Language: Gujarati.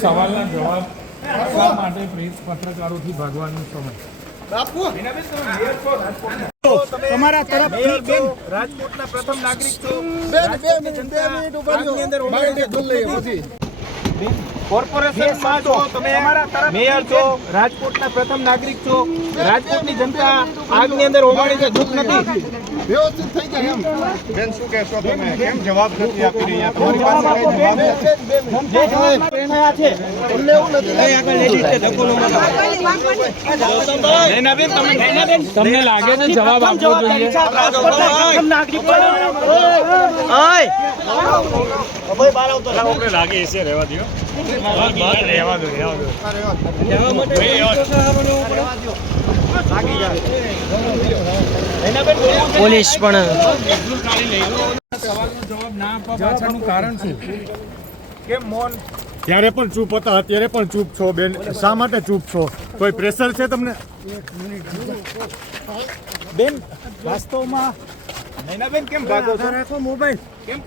સવાલના જવાબ આપવા માટે પ્રેસ પત્રકારોથી ભાગવાનો સમય. તમારા તરફથી બેન રાજકોટના પ્રથમ નાગરિક છો. બેન બે મિનિટ બે મિનિટ ઊભા આગની અંદર રહ્યો ઉમેદવારી લઈએ પછી કોર્પોરેશનમાં છો તમે મેયર છો રાજકોટના પ્રથમ નાગરિક છો. રાજકોટની જનતા આગની અંદર હોવાની છે દુઃખ નથી. વ્યવસ્થિત થઈ જાય એમ. બેન શું કહેશો તમે? કેમ જવાબ નથી આપી રહ્યા તમારી પાસે કઈ જવાબ નથી? જે જવાબમાં પ્રેરણા છે. તમને એવું નથી તમને લાગે છે જવાબ આપવો જોઈએ? પોલીસ પણ જવાબ ના આપવા પાછળનું કારણ શું કેમ મૌન ત્યારે પણ ચૂપ હતા અત્યારે પણ ચૂપ છો બેન. શા માટે ચૂપ છો? કોઈ પ્રેશર છે તમને? બેન વાસ્તવમાં નૈનાબેન કેમ ભાગો છો? મોબાઈલ. કેમ?